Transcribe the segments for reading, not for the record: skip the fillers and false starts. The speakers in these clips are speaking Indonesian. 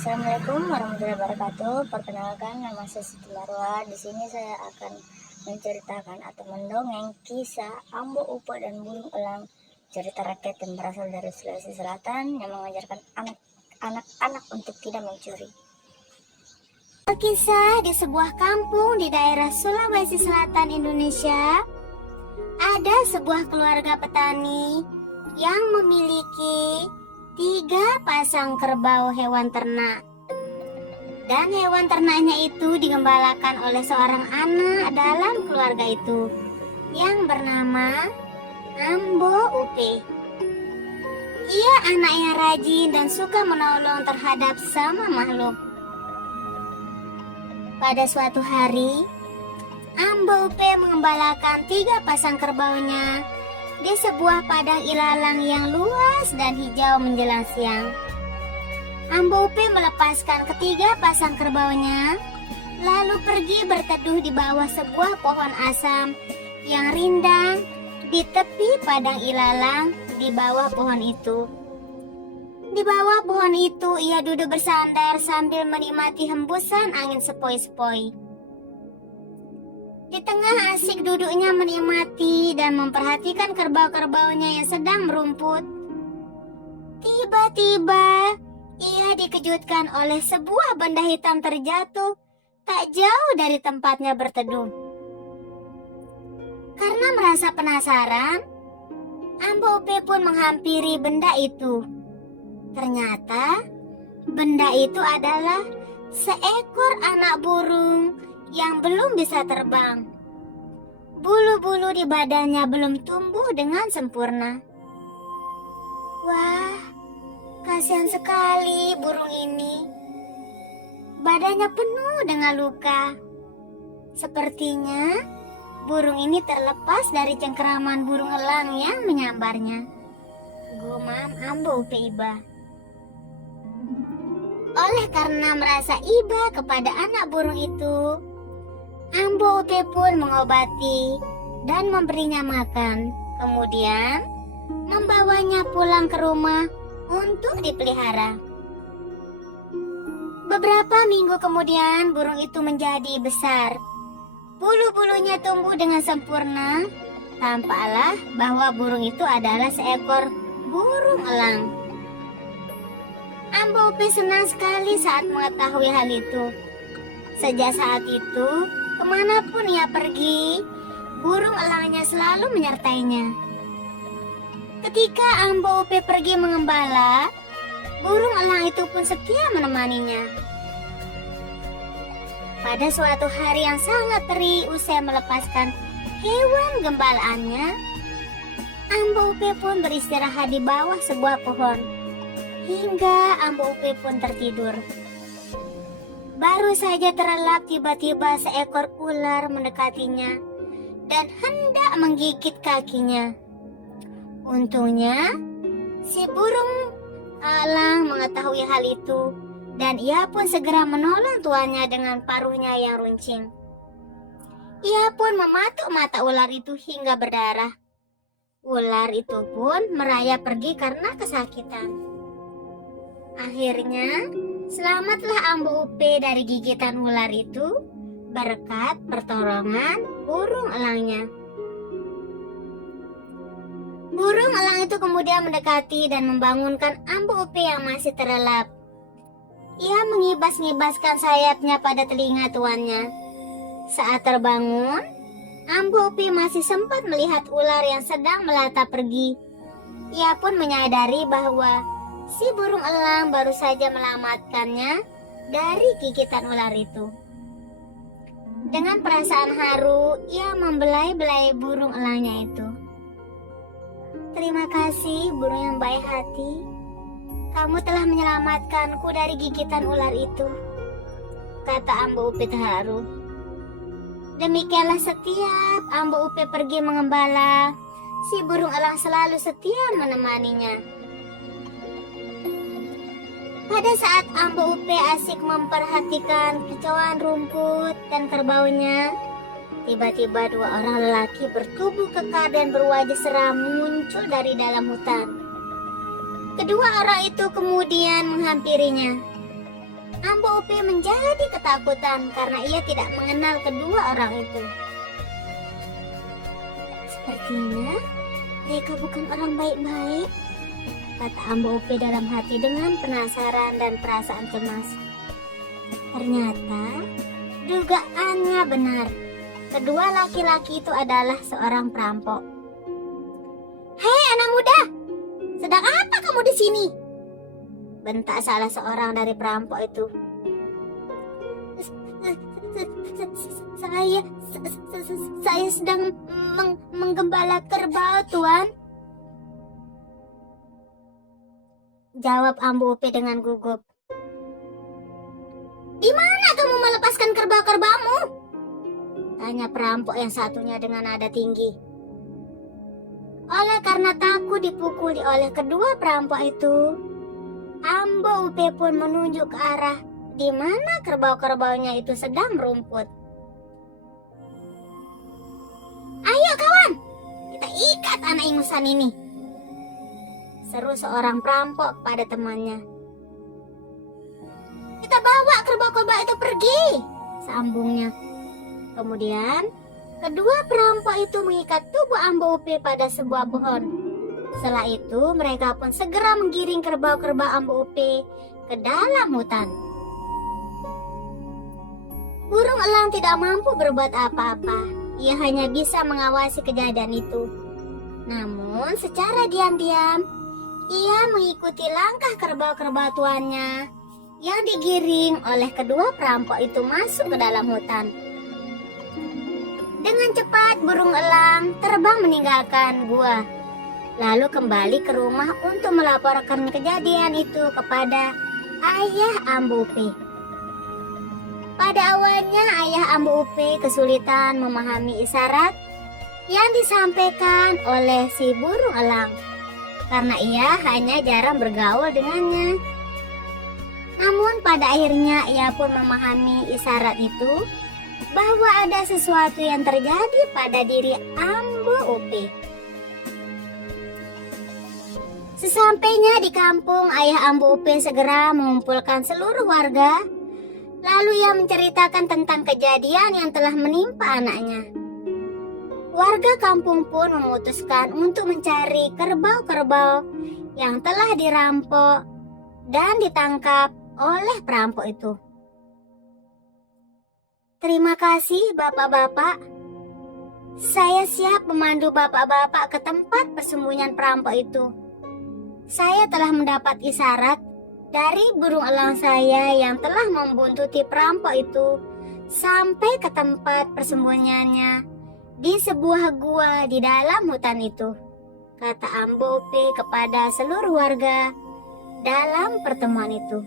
Assalamualaikum warahmatullahi wabarakatuh. Perkenalkan, nama saya Siti Marwa. Di sini saya akan menceritakan atau mendongeng kisah Ambo Upo dan Burung Elang, cerita rakyat yang berasal dari Sulawesi Selatan yang mengajarkan anak-anak untuk tidak mencuri. Kisah di sebuah kampung di daerah Sulawesi Selatan Indonesia, ada sebuah keluarga petani yang memiliki 3 pasang kerbau hewan ternak. Dan hewan ternaknya itu digembalakan oleh seorang anak dalam keluarga itu yang bernama Ambo Upe. Ia anak yang rajin dan suka menolong terhadap sama makhluk. Pada suatu hari, Ambo Upe mengembalakan 3 pasang kerbaunya di sebuah padang ilalang yang luas dan hijau menjelang siang. Ambo Upe melepaskan ketiga pasang kerbaunya, lalu pergi berteduh di bawah sebuah pohon asam yang rindang di tepi padang ilalang. Di bawah pohon itu, ia duduk bersandar sambil menikmati hembusan angin sepoi-sepoi. Di tengah asik duduknya menikmati dan memperhatikan kerbau-kerbaunya yang sedang merumput, tiba-tiba ia dikejutkan oleh sebuah benda hitam terjatuh tak jauh dari tempatnya berteduh. Karena merasa penasaran, Ambo Upe pun menghampiri benda itu. Ternyata benda itu adalah seekor anak burung yang belum bisa terbang. Bulu-bulu di badannya belum tumbuh dengan sempurna. Wah, kasihan sekali burung ini. Badannya penuh dengan luka. Sepertinya burung ini terlepas dari cengkeraman burung elang yang menyambarnya. Gumam Ambo Upe iba. Oleh karena merasa iba kepada anak burung itu, Ambo Upe pun mengobati dan memberinya makan. Kemudian membawanya pulang ke rumah untuk dipelihara. Beberapa minggu kemudian burung itu menjadi besar. Bulu-bulunya tumbuh dengan sempurna. Tampaklah bahwa burung itu adalah seekor burung elang. Ambo Upe senang sekali saat mengetahui hal itu. Sejak saat itu, kemanapun ia pergi, burung elangnya selalu menyertainya. Ketika Ambo Upe pergi mengembala, burung elang itu pun setia menemaninya. Pada suatu hari yang sangat terik, usai melepaskan hewan gembalaannya, Ambo Upe pun beristirahat di bawah sebuah pohon, hingga Ambo Upe pun tertidur. Baru saja terlelap, tiba-tiba seekor ular mendekatinya dan hendak menggigit kakinya. Untungnya, si burung elang mengetahui hal itu dan ia pun segera menolong tuannya dengan paruhnya yang runcing. Ia pun mematuk mata ular itu hingga berdarah. Ular itu pun merayap pergi karena kesakitan. Akhirnya, selamatlah Ambo Upe dari gigitan ular itu berkat pertolongan burung elangnya. Burung elang itu kemudian mendekati dan membangunkan Ambo Upe yang masih terlelap. Ia mengibas-ngibaskan sayapnya pada telinga tuannya. Saat terbangun, Ambo Upe masih sempat melihat ular yang sedang melata pergi. Ia pun menyadari bahwa si burung elang baru saja menyelamatkannya dari gigitan ular itu. Dengan perasaan haru, ia membelai-belai burung elangnya itu. "Terima kasih burung yang baik hati. Kamu telah menyelamatkanku dari gigitan ular itu," kata Ambo Upe terharu. Demikianlah setiap Ambo Upe pergi mengembala, si burung elang selalu setia menemaninya. Pada saat Ambo Upe asik memperhatikan kicauan rumput dan kerbaunya, tiba-tiba 2 orang lelaki bertubuh kekar dan berwajah seram muncul dari dalam hutan. Kedua orang itu kemudian menghampirinya. Ambo Upe menjadi ketakutan karena ia tidak mengenal kedua orang itu. Sepertinya mereka bukan orang baik-baik, kata Ambo Upe dalam hati dengan penasaran dan perasaan cemas. Ternyata dugaannya benar. Kedua laki-laki itu adalah seorang perampok. "Hei anak muda, sedang apa kamu di sini?" bentak salah seorang dari perampok itu. Saya sedang menggembala kerbau, Tuan," jawab Ambo Upe dengan gugup. "Di mana kamu melepaskan kerbau-kerbaumu?" tanya perampok yang satunya dengan nada tinggi. Oleh karena takut dipukuli oleh kedua perampok itu, Ambo Upe pun menunjuk ke arah di mana kerbau-kerbaunya itu sedang merumput. "Ayo kawan, kita ikat anak ingusan ini," seru seorang perampok pada temannya. "Kita bawa kerbau-kerbau itu pergi," sambungnya. Kemudian, kedua perampok itu mengikat tubuh Ambo Upe pada sebuah pohon. Setelah itu, mereka pun segera menggiring kerbau-kerbau Ambo Upe ke dalam hutan. Burung elang tidak mampu berbuat apa-apa. Ia hanya bisa mengawasi kejadian itu. Namun, secara diam-diam, ia mengikuti langkah kerbau-kerbau tuannya yang digiring oleh kedua perampok itu masuk ke dalam hutan. Dengan cepat burung elang terbang meninggalkan gua, lalu kembali ke rumah untuk melaporkan kejadian itu kepada ayah Ambo Upe. Pada awalnya ayah Ambo Upe kesulitan memahami isyarat yang disampaikan oleh si burung elang, karena ia hanya jarang bergaul dengannya. Namun pada akhirnya ia pun memahami isyarat itu, bahwa ada sesuatu yang terjadi pada diri Ambo Upe. Sesampainya di kampung, ayah Ambo Upe segera mengumpulkan seluruh warga. Lalu ia menceritakan tentang kejadian yang telah menimpa anaknya. Warga kampung pun memutuskan untuk mencari kerbau-kerbau yang telah dirampok dan ditangkap oleh perampok itu. "Terima kasih bapak-bapak. Saya siap memandu bapak-bapak ke tempat persembunyian perampok itu. Saya telah mendapat isyarat dari burung elang saya yang telah membuntuti perampok itu sampai ke tempat persembunyiannya di sebuah gua di dalam hutan itu," kata Ambo Upe kepada seluruh warga dalam pertemuan itu.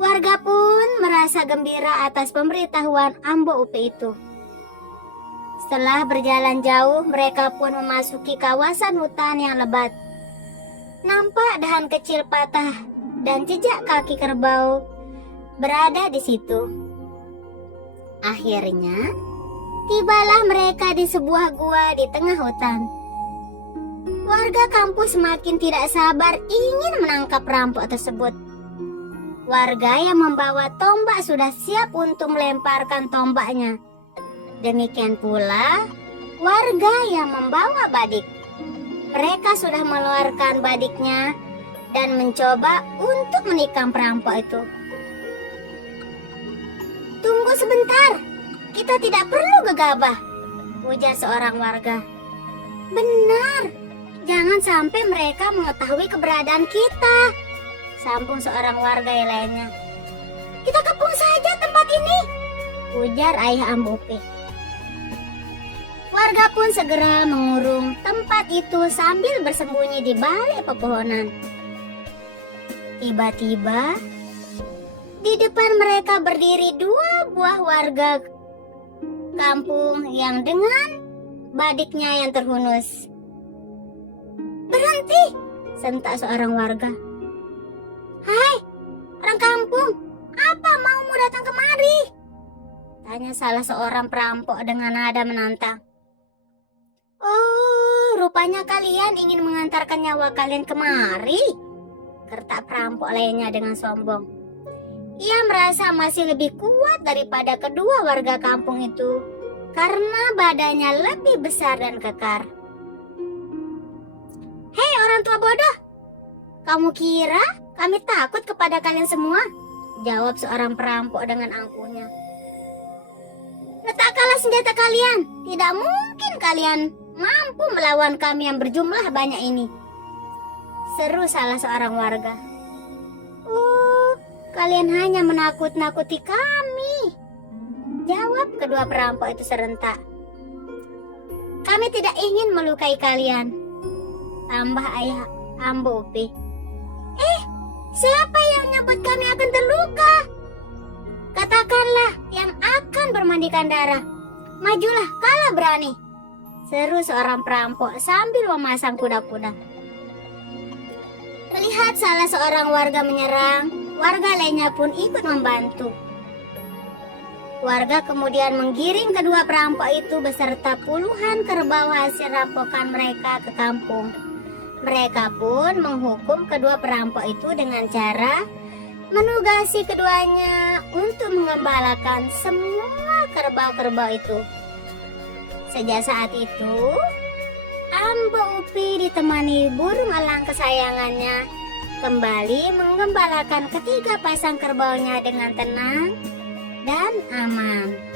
Warga pun merasa gembira atas pemberitahuan Ambo Upe itu. Setelah berjalan jauh, mereka pun memasuki kawasan hutan yang lebat. Nampak dahan kecil patah dan jejak kaki kerbau berada di situ. Akhirnya, tibalah mereka di sebuah gua di tengah hutan. Warga kampung semakin tidak sabar ingin menangkap perampok tersebut. Warga yang membawa tombak sudah siap untuk melemparkan tombaknya. Demikian pula warga yang membawa badik. Mereka sudah mengeluarkan badiknya dan mencoba untuk menikam perampok itu. "Tunggu sebentar, kita tidak perlu gegabah," ujar seorang warga. "Benar, jangan sampai mereka mengetahui keberadaan kita," sambung seorang warga yang lainnya. "Kita kepung saja tempat ini," ujar ayah Ambo Upe. Warga pun segera mengurung tempat itu sambil bersembunyi di balik pepohonan. Tiba-tiba, di depan mereka berdiri dua buah warga kampung yang dengan badiknya yang terhunus. "Berhenti!" sentak seorang warga. "Hai, orang kampung, apa maumu datang kemari?" tanya salah seorang perampok dengan nada menantang. "Oh, rupanya kalian ingin mengantarkan nyawa kalian kemari," gertak perampok lainnya dengan sombong. Ia merasa masih lebih kuat daripada kedua warga kampung itu karena badannya lebih besar dan kekar. Hei orang tua bodoh, kamu kira kami takut kepada kalian semua? Jawab seorang perampok dengan angkuhnya. Letakkanlah senjata kalian, tidak mungkin kalian mampu melawan kami yang berjumlah banyak ini. Seru salah seorang warga. Oh, kalian hanya menakut-nakuti kami, jawab kedua perampok itu serentak. Kami tidak ingin melukai kalian, tambah ayah Ambo Upi. Siapa yang nyebut kami akan terluka? Katakanlah yang akan bermandikan darah. Majulah kalau berani, seru seorang perampok sambil memasang kuda-kuda. Melihat salah seorang warga menyerang, warga lainnya pun ikut membantu. Warga kemudian menggiring kedua perampok itu beserta puluhan kerbau hasil rampokan mereka ke kampung. Mereka pun menghukum kedua perampok itu dengan cara menugasi keduanya untuk mengembalakan semua kerbau-kerbau itu. Sejak saat itu, Ambo Upi ditemani burung elang kesayangannya kembali menggembalakan ketiga pasang kerbaunya dengan tenang dan aman.